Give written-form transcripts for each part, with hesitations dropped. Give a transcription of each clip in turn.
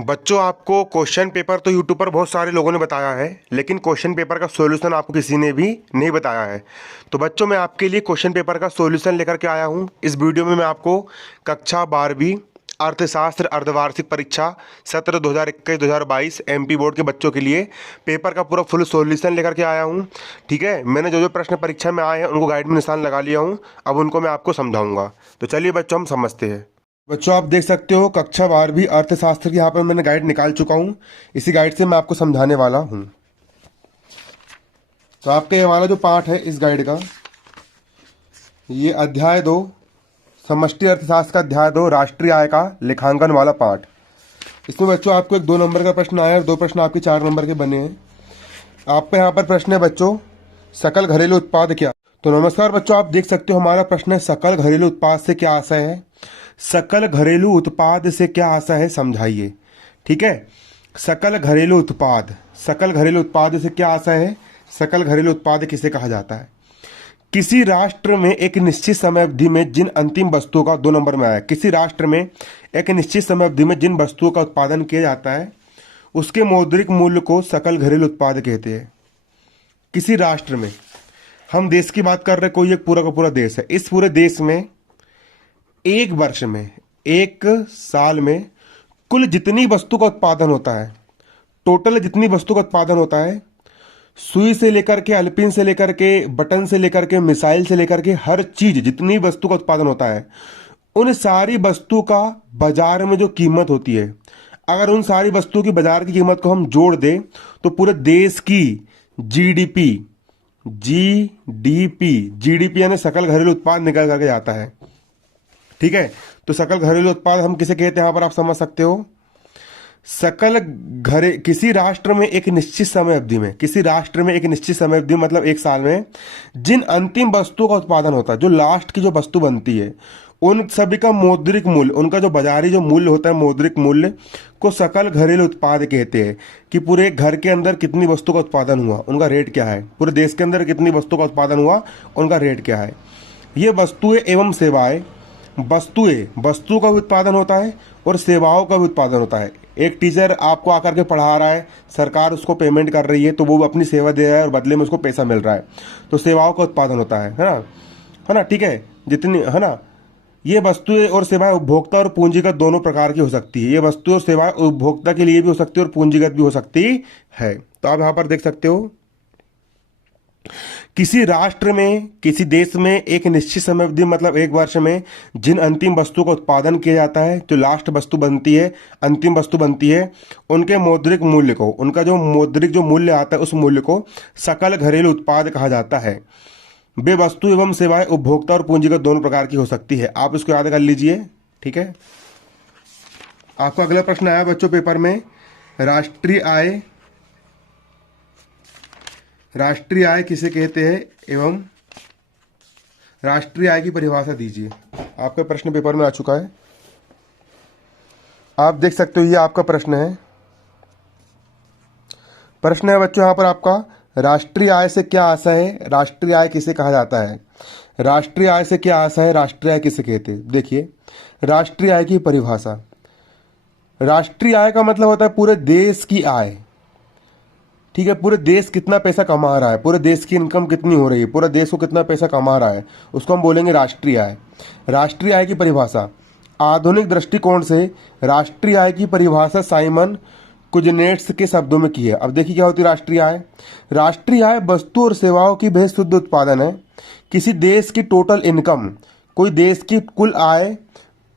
बच्चों, आपको question paper तो यूट्यूब पर बहुत सारे लोगों ने बताया है, लेकिन क्वेश्चन पेपर का सॉल्यूशन आपको किसी ने भी नहीं बताया है। तो बच्चों, मैं आपके लिए क्वेश्चन पेपर का सॉल्यूशन लेकर के आया हूँ। इस वीडियो में मैं आपको कक्षा 12वीं अर्थशास्त्र अर्धवार्षिक परीक्षा सत्र 2021-2022 एमपी बोर्ड के बच्चों के लिए पेपर का पूरा फुल सॉल्यूशन लेकर के आया हूँ। ठीक है, मैंने जो जो प्रश्न परीक्षा में आए हैं उनको गाइड में निशान लगा लिया हूँ। अब उनको मैं आपको समझाऊंगा। तो चलिए बच्चों, हम समझते हैं। बच्चों, आप देख सकते हो कक्षा 12वीं अर्थशास्त्र की यहाँ पर मैंने गाइड निकाल चुका हूँ। इसी गाइड से मैं आपको समझाने वाला हूँ। तो आपका ये वाला जो पाठ है इस गाइड का, ये अध्याय 2 समष्टि अर्थशास्त्र का अध्याय 2 राष्ट्रीय आय का लेखांकन वाला पाठ। इसमें बच्चों आपको एक 2 नंबर का प्रश्न आया और 2 प्रश्न आपके 4 नंबर के बने हैं। आपका यहाँ पर प्रश्न है बच्चों, सकल घरेलू उत्पाद क्या। तो नमस्कार बच्चों, आप देख सकते हो हमारा प्रश्न है सकल घरेलू उत्पाद से क्या आशय है। सकल घरेलू उत्पाद से क्या आशय है, समझाइए। ठीक है, सकल घरेलू उत्पाद, सकल घरेलू उत्पाद से क्या आशय है। सकल घरेलू उत्पाद किसे कहा जाता है। किसी राष्ट्र में एक निश्चित समय अवधि में जिन अंतिम वस्तुओं का, 2 नंबर में आया, किसी राष्ट्र में एक निश्चित समय अवधि में जिन वस्तुओं का उत्पादन किया जाता है उसके मौद्रिक मूल्य को सकल घरेलू उत्पाद कहते हैं। किसी राष्ट्र में, हम देश की बात कर रहे हैं, कोई एक पूरा का पूरा देश है। इस पूरे देश में एक वर्ष में, एक साल में कुल जितनी वस्तु का उत्पादन होता है, टोटल जितनी वस्तु का उत्पादन होता है, सुई से लेकर के, अल्पिन से लेकर के, बटन से लेकर के, मिसाइल से लेकर के, हर चीज जितनी वस्तु का उत्पादन होता है, उन सारी वस्तु का बाजार में जो कीमत होती है, अगर उन सारी वस्तुओं की बाजार की कीमत को हम जोड़ दें तो पूरे देश की जीडीपी, जीडीपी यानी सकल घरेलू उत्पाद निकल करके जाता है। ठीक है, तो सकल घरेलू उत्पाद हम किसे कहते हैं, यहां पर आप समझ सकते हो। सकल घरे किसी राष्ट्र में एक निश्चित समय अवधि में, किसी राष्ट्र में एक निश्चित समय अवधि मतलब एक साल में जिन अंतिम वस्तुओं का उत्पादन होता है, जो लास्ट की जो वस्तु बनती है, उन सभी का मौद्रिक मूल्य, उनका जो बाजारी जो मूल्य होता है, मौद्रिक मूल्य को सकल घरेलू उत्पाद कहते हैं। कि पूरे घर के अंदर कितनी वस्तु का उत्पादन हुआ, उनका रेट क्या है, पूरे देश के अंदर कितनी वस्तु का उत्पादन हुआ, उनका रेट क्या है। ये वस्तुएं एवं सेवाएं, वस्तु का भी उत्पादन होता है और सेवाओं का भी उत्पादन होता है। एक टीचर आपको आकर के पढ़ा रहा है, सरकार उसको पेमेंट कर रही है, तो वो अपनी सेवा दे रहा है और बदले में उसको पैसा मिल रहा है, तो सेवाओं का उत्पादन होता है ना, है ना। ठीक है, जितनी, है ना। ये वस्तुएं और सेवाएं उपभोक्ता और पूंजीगत दोनों प्रकार की हो सकती है। ये वस्तुएं और सेवाएं उपभोक्ता के लिए भी हो सकती है और पूंजीगत भी हो सकती है। तो आप यहाँ पर देख सकते हो, किसी राष्ट्र में, किसी देश में एक निश्चित समय अवधि मतलब एक वर्ष में जिन अंतिम वस्तु का उत्पादन किया जाता है, जो लास्ट वस्तु बनती है, अंतिम वस्तु बनती है, उनके मौद्रिक मूल्य को, उनका जो मौद्रिक जो मूल्य आता है, उस मूल्य को सकल घरेलू उत्पाद कहा जाता है। वे वस्तु एवं सेवाएं उपभोक्ता और पूंजीगत दोनों प्रकार की हो सकती है। आप इसको याद कर लीजिए। ठीक है, आपका अगला प्रश्न आया बच्चों पेपर में, राष्ट्रीय आय, राष्ट्रीय आय किसे कहते हैं एवं राष्ट्रीय आय की परिभाषा दीजिए। आपका प्रश्न पेपर में आ चुका है, आप देख सकते हो, ये आपका प्रश्न है। प्रश्न है बच्चों यहाँ पर आपका, राष्ट्रीय आय से क्या आशय है, राष्ट्रीय आय किसे कहा जाता है। राष्ट्रीय आय से क्या आशय है, राष्ट्रीय आय किसे कहते हैं। देखिए, राष्ट्रीय आय की परिभाषा, राष्ट्रीय आय का मतलब होता है पूरे देश की आय। ठीक है, पूरे देश कितना पैसा कमा रहा है, पूरे देश की इनकम कितनी हो रही है, पूरे देश को कितना पैसा कमा रहा है, उसको हम बोलेंगे राष्ट्रीय आय। राष्ट्रीय आय की परिभाषा, आधुनिक दृष्टिकोण से राष्ट्रीय आय की परिभाषा साइमन कुजनेट्स के शब्दों में की है। अब देखिए क्या होती है राष्ट्रीय आय। राष्ट्रीय आय वस्तु और सेवाओं की बेहद शुद्ध उत्पादन है। किसी देश की टोटल इनकम, कोई देश की कुल आय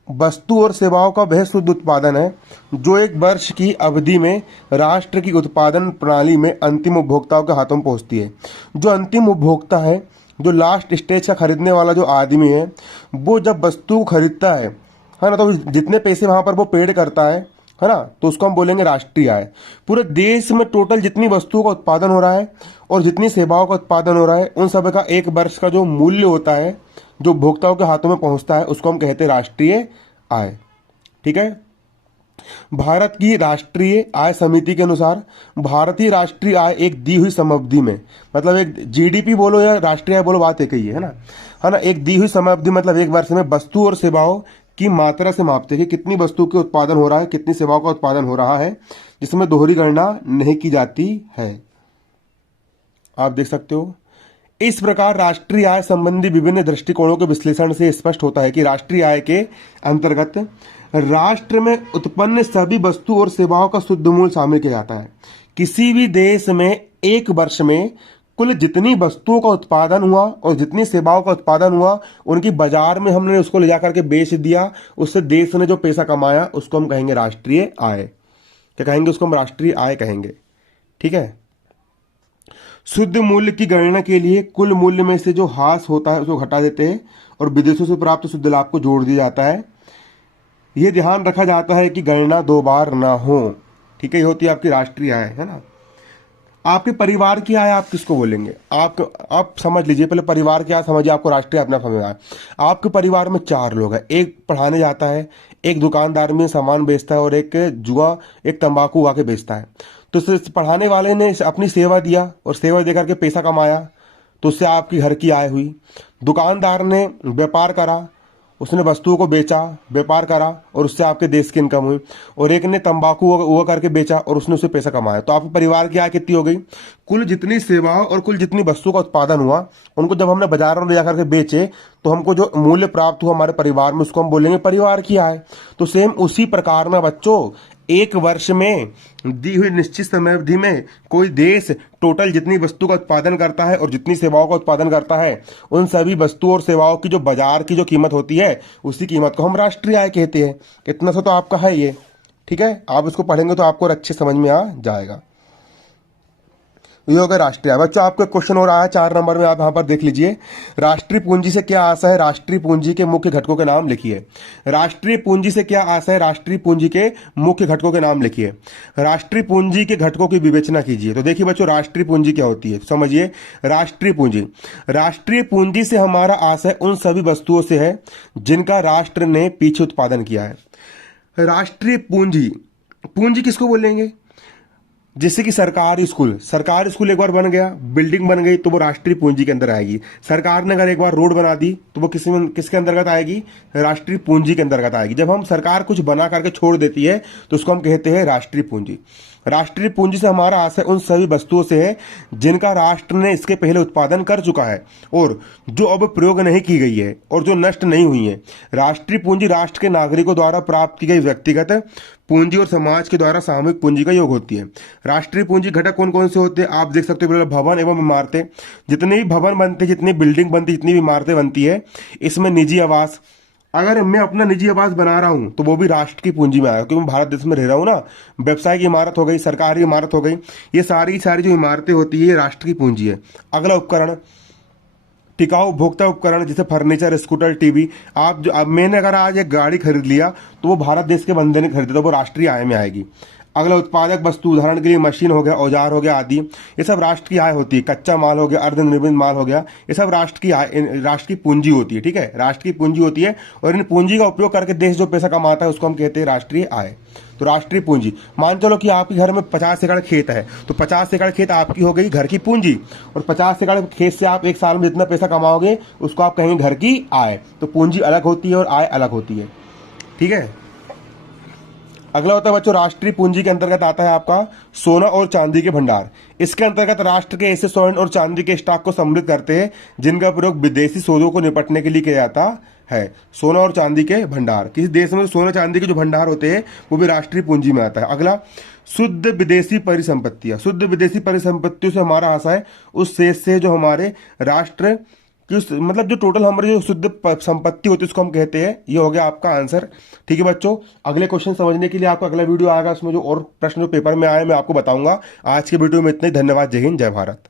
वस्तु और सेवाओं का वह शुद्ध उत्पादन है जो एक वर्ष की अवधि में राष्ट्र की उत्पादन प्रणाली में अंतिम उपभोक्ताओं के हाथों में पहुंचती है। जो अंतिम उपभोक्ता है, जो लास्ट स्टेज का खरीदने वाला जो आदमी है, वो जब वस्तु खरीदता है ना, तो जितने पैसे वहां पर वो पेड करता है ना, तो उसको हम बोलेंगे राष्ट्रीय आय। पूरे देश में टोटल जितनी वस्तुओं का उत्पादन हो रहा है और जितनी सेवाओं का उत्पादन हो रहा है, उन सब का एक वर्ष का जो मूल्य होता है, जो उपभोक्ताओं के हाथों में पहुंचता है, उसको हम कहते हैं राष्ट्रीय आय। ठीक है, भारत की राष्ट्रीय आय समिति के अनुसार भारतीय राष्ट्रीय आय एक दी हुई समअवधि में, मतलब एक जीडीपी बोलो या राष्ट्रीय आय बोलो, बात एक ही है ना, एक दी हुई समअवधि मतलब एक वर्ष में वस्तु और सेवाओं की मात्रा से मापते हैं कि कितनी वस्तु के उत्पादन हो रहा है, कितनी सेवाओं का उत्पादन हो रहा है, जिसमें दोहरी गणना नहीं की जाती है। आप देख सकते हो। इस प्रकार राष्ट्रीय आय संबंधी विभिन्न दृष्टिकोणों के विश्लेषण से स्पष्ट होता है कि राष्ट्रीय आय के अंतर्गत राष्ट्र में उत्पन्न सभी वस्तु और सेवाओं का शुद्ध मूल्य शामिल किया जाता है। किसी भी देश में एक वर्ष में कुल जितनी वस्तुओं का उत्पादन हुआ और जितनी सेवाओं का उत्पादन हुआ, उनकी बाजार में हमने उसको ले जाकर के बेच दिया, उससे देश ने जो पैसा कमाया उसको हम कहेंगे राष्ट्रीय आय। क्या कहेंगे? उसको हम राष्ट्रीय आय कहेंगे। ठीक है। शुद्ध मूल्य की गणना के लिए कुल मूल्य में से जो हास होता है उसको घटा देते हैं और विदेशों से प्राप्त शुद्ध लाभ को जोड़ दिया जाता है। यह ध्यान रखा जाता है कि गणना दो बार ना हो। ठीक है, ये होती है आपकी राष्ट्रीय आय, है ना। आपके परिवार की आय आप किसको बोलेंगे? आप समझ लीजिए, पहले परिवार की आय समझिए, आपको राष्ट्रीय अपना समझ आए। आपके परिवार में 4 लोग हैं, एक पढ़ाने जाता है, एक दुकानदार में सामान बेचता है और एक तंबाकू उगा के बेचता है। तो पढ़ाने वाले ने अपनी सेवा दिया और सेवा देकर के पैसा कमाया, तो उससे आपकी घर की आय हुई। दुकानदार ने व्यापार करा, उसने वस्तुओं को बेचा, व्यापार करा और उससे आपके देश की इनकम हुई। और एक ने तंबाकू उगा करके बेचा और उसने उससे पैसा कमाया। तो आपके परिवार की आय कितनी हो गई? कुल जितनी सेवाओं और कुल जितनी वस्तुओं का उत्पादन हुआ, उनको जब हमने बाजार में ले जाकर के बेचे तो हमको जो मूल्य प्राप्त हुआ हमारे परिवार में, उसको हम बोलेंगे परिवार की आय। तो सेम उसी प्रकार में बच्चों, एक वर्ष में दी हुई निश्चित समय अवधि में कोई देश टोटल जितनी वस्तु का उत्पादन करता है और जितनी सेवाओं का उत्पादन करता है, उन सभी वस्तुओं और सेवाओं की जो बाजार की जो कीमत होती है, उसी कीमत को हम राष्ट्रीय आय कहते हैं। इतना सा तो आपका है ये। ठीक है, आप इसको पढ़ेंगे तो आपको और अच्छे समझ में आ जाएगा। ये हो गया राष्ट्रीय आय। बच्चों, आपका क्वेश्चन हो रहा है 4 नंबर में, आप यहाँ पर देख लीजिए। राष्ट्रीय पूंजी से क्या आशा है? राष्ट्रीय पूंजी के मुख्य घटकों के नाम लिखिए। राष्ट्रीय पूंजी से क्या आशा है? राष्ट्रीय पूंजी के मुख्य घटकों के नाम लिखिए। राष्ट्रीय पूंजी के घटकों की विवेचना कीजिए। तो देखिए बच्चों, राष्ट्रीय पूंजी क्या होती है समझिए। राष्ट्रीय पूंजी से हमारा आशय उन सभी वस्तुओं से है जिनका राष्ट्र ने पीछे उत्पादन किया है। राष्ट्रीय पूंजी किसको बोलेंगे? जैसे कि सरकारी स्कूल एक बार बन गया, बिल्डिंग बन गई, तो वो राष्ट्रीय पूंजी के अंदर आएगी। सरकार ने अगर एक बार रोड बना दी तो वो किसके अंतर्गत आएगी? राष्ट्रीय पूंजी के अंतर्गत आएगी। जब हम सरकार कुछ बना करके छोड़ देती है तो उसको हम कहते हैं राष्ट्रीय पूंजी। राष्ट्रीय पूंजी से हमारा आशय उन सभी वस्तुओं से है जिनका राष्ट्र ने इसके पहले उत्पादन कर चुका है और जो अब प्रयोग नहीं की गई है और जो नष्ट नहीं हुई है। राष्ट्रीय पूंजी राष्ट्र के नागरिकों द्वारा प्राप्त की गई व्यक्तिगत पूंजी और समाज के द्वारा सामूहिक पूंजी का योग होती है। राष्ट्रीय पूंजी घटक कौन कौन से होते हैं? आप देख सकते हो, भवन एवं इमारतें। जितने भी भवन बनते, जितनी बिल्डिंग बनती, जितनी भी इमारतें बनती है, इसमें निजी आवास। अगर मैं अपना निजी आवास बना रहा हूं तो वो भी राष्ट्र की पूंजी में आएगा, क्योंकि मैं भारत देश में रह रहा हूं ना। व्यवसाय की इमारत हो गई, सरकारी इमारत हो गई, ये सारी जो इमारतें होती है ये राष्ट्र की पूंजी है। अगला उपकरण, टिकाऊ उपभोक्ता उपकरण, जैसे फर्नीचर, स्कूटर, टीवी। मैंने अगर आज एक गाड़ी खरीद लिया तो वो भारत देश के बंदे ने खरीदा, तो वो राष्ट्रीय आय में आएगी। अगला उत्पादक वस्तु, उदाहरण के लिए मशीन हो गया, औजार हो गया आदि, ये सब राष्ट्र की आय होती है। कच्चा माल हो गया, अर्धनिर्मित माल हो गया, ये सब राष्ट्र की आय, राष्ट्र की पूंजी होती है। ठीक है, राष्ट्र की पूंजी होती है और इन पूंजी का उपयोग करके देश जो पैसा कमाता है उसको हम कहते हैं राष्ट्रीय आय। तो राष्ट्रीय पूंजी, मान चलो कि आपके घर में 50 एकड़ खेत है, तो 50 एकड़ खेत आपकी हो गई घर की पूंजी, और 50 एकड़ खेत से आप एक साल में जितना पैसा कमाओगे उसको आप कहेंगे घर की आय। तो पूंजी अलग होती है और आय अलग होती है। ठीक है, अगला होता है बच्चों, राष्ट्रीय पूंजी के अंतर्गत आता है आपका सोना और चांदी के भंडार। इसके अंतर्गत राष्ट्र के ऐसे स्वर्ण और चांदी के स्टॉक को समृद्ध करते हैं जिनका प्रयोग विदेशी सौदों को निपटने के लिए किया जाता है। सोना और चांदी के भंडार, किसी देश में सोना चांदी के जो भंडार होते हैं वो भी राष्ट्रीय पूंजी में आता है। अगला, शुद्ध विदेशी परिसंपत्तियां। शुद्ध विदेशी परिसंपत्तियों से हमारा आशा है उस शेष से जो हमारे राष्ट्र कि मतलब जो टोटल हमारी जो शुद्ध संपत्ति होती है उसको हम कहते हैं। ये हो गया आपका आंसर। ठीक है बच्चों, अगले क्वेश्चन समझने के लिए आपका अगला वीडियो आएगा, उसमें जो और प्रश्न जो पेपर में आए मैं आपको बताऊंगा। आज के वीडियो में इतना ही। धन्यवाद। जय हिंद, जय भारत।